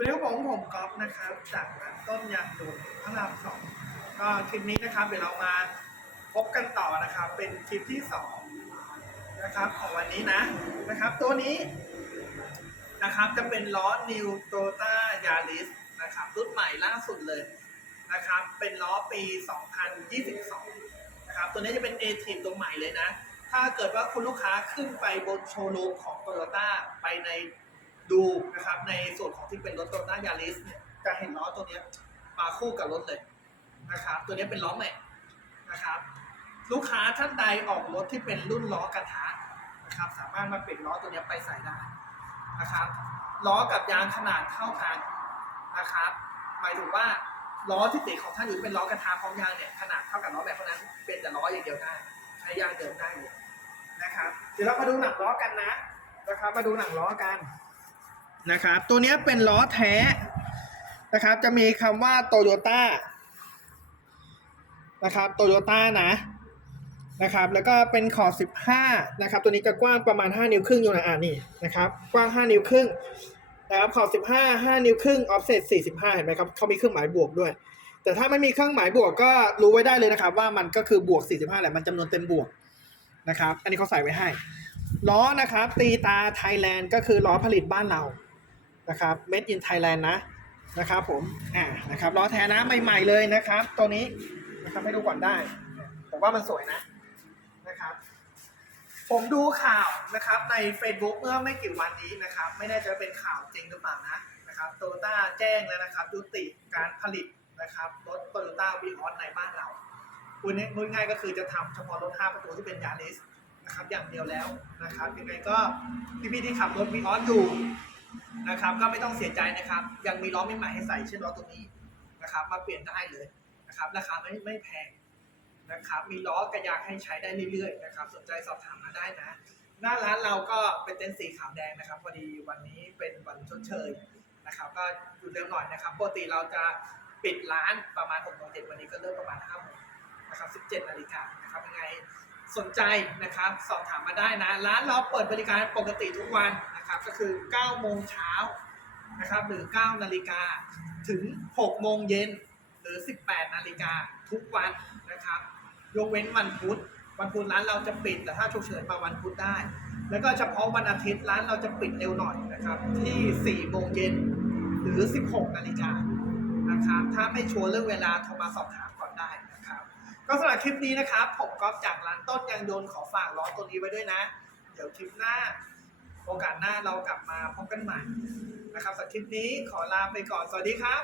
สวัสดีครับผมผมก๊อฟนะครับ จากร้านต้นยางดุนพระรามสองก็คลิปนี้นะครับเดี๋ยวเรามาพบกันต่อนะครับ เป็นคลิปที่สองนะครับของวันนี้นะนะครับ ตัวนี้นะครับจะเป็นล้อ New Toyota Yaris นะครับรุ่นใหม่ล่าสุดเลยนะครับ เป็นล้อปี 2022 นะครับ ตัวนี้จะเป็น A t ตัวใหม่เลยนะ ถ้าเกิดว่าคุณลูกค้าขึ้นไปบนโชว์รูมของ Toyota ไปใน ดูนะครับในส่วนของที่เป็นรถ Toyota Yaris เนี่ยจะเห็นล้อตัวนี้มาคู่กับรถเลยนะครับตัวนี้เป็นล้อแม็กนะครับลูกค้าท่านใดออกรถที่เป็นรุ่นล้อกระทะนะครับสามารถมาเปลี่ยนล้อตัวนี้ไปใส่ได้นะครับล้อกับยางขนาดเท่ากันนะครับหมายถึงว่าล้อที่ติดของท่านอยู่เป็นล้อกระทะพร้อมยางเนี่ยขนาดเท่ากับล้อแบบเพราะฉะนั้นเป็นแต่ล้ออย่างเดียวได้ใช้ยางเดิมได้เลยนะครับเดี๋ยวเรามาดูหนังล้อกันนะนะครับมาดูหนังล้อกัน นะครับ ตัวนี้เป็นล้อแท้นะครับ จะมีคำว่าโตโยต้านะครับโตโยต้านะนะครับ แล้วก็เป็นขอบ15 นะครับ ตัวนี้จะกว้างประมาณ 5 นิ้วครึ่งอยู่นะอ่านี่นะครับ กว้าง 5 นิ้วครึ่งนะครับขอบ15 5 นิ้วครึ่ง offset 45 เห็นไหมครับเขามีเครื่องหมายบวกด้วย แต่ถ้าไม่มีเครื่องหมายบวกก็รู้ไว้ได้เลยนะครับ ว่ามันก็คือบวก 45แหละมันจำนวนเต็มบวกนะครับ อันนี้เขาใส่ไว้ให้ ล้อนะครับ ตีตาไทยแลนด์ก็คือล้อผลิตบ้านเรา นะครับ made in Thailand นะนะครับผมอ่านะครับล้อแท้นะใหม่ๆเลยนะครับ ตัวนี้นะครับให้ดูก่อนได้ผมว่ามันสวยนะนะครับ ผมดูข่าวนะครับใน Facebook เมื่อไม่กี่วันนี้นะครับ ไม่แน่ใจว่าเป็นข่าวจริงหรือเปล่านะนะครับโตโยต้าแจ้งแล้วนะครับยุติการผลิตนะครับรถโตโยต้าวีออสในบ้านเราพูดง่ายพูดง่ายก็คือจะทำเฉพาะรถ 5 ประตูที่เป็นยาริสนะครับอย่างเดียวแล้วนะครับยังไงก็พี่ๆที่ขับรถวีออสอยู่ นะครับ ก็ไม่ต้องเสียใจนะครับ ยังมีล้อใหม่ๆให้ใส่เช่นล้อตัวนี้นะครับ มาเปลี่ยนได้เลยนะครับ ราคาไม่ไม่แพงนะครับ มีล้อกระยางให้ใช้ได้เรื่อยๆนะครับ สนใจสอบถามมาได้นะ หน้าร้านเราก็เป็นเต็นท์สีขาวแดงนะครับพอดีวันนี้เป็นวันชดเชยนะครับก็อยู่เร็วหน่อยนะครับปกติเราจะปิดร้านประมาณ6โมงเย็นวันนี้ก็เริ่มประมาณ5โมงนะครับ17นาฬิกานะครับยังไง สนใจนะครับสอบถามมาได้นะ ร้านเราเปิดบริการปกติทุกวันนะครับก็คือ 9 โมงเช้านะครับหรือ 9 นาฬิกาถึง 6 โมงเย็นหรือ 18 นาฬิกาทุกวันนะครับยกเว้นวันพุธวันพุธร้านเราจะปิดแต่ถ้าฉุกเฉินมาวันพุธได้ แล้วก็เฉพาะวันอาทิตย์ร้านเราจะปิดเร็วหน่อยนะครับที่ 4 โมงเย็นหรือ 16 นาฬิกานะครับถ้าไม่ชัวร์เรื่องเวลาโทรมาสอบถามก่อนได้ ก็สำหรับคลิปนี้นะครับ ผมก๊อฟจากร้านต้นยางยนต์ขอฝากล้อตัวนี้ไว้ด้วยนะ เดี๋ยวคลิปหน้า โอกาสหน้าเรากลับมาพบกันใหม่นะครับสำหรับคลิปนี้ขอลาไปก่อนสวัสดีครับ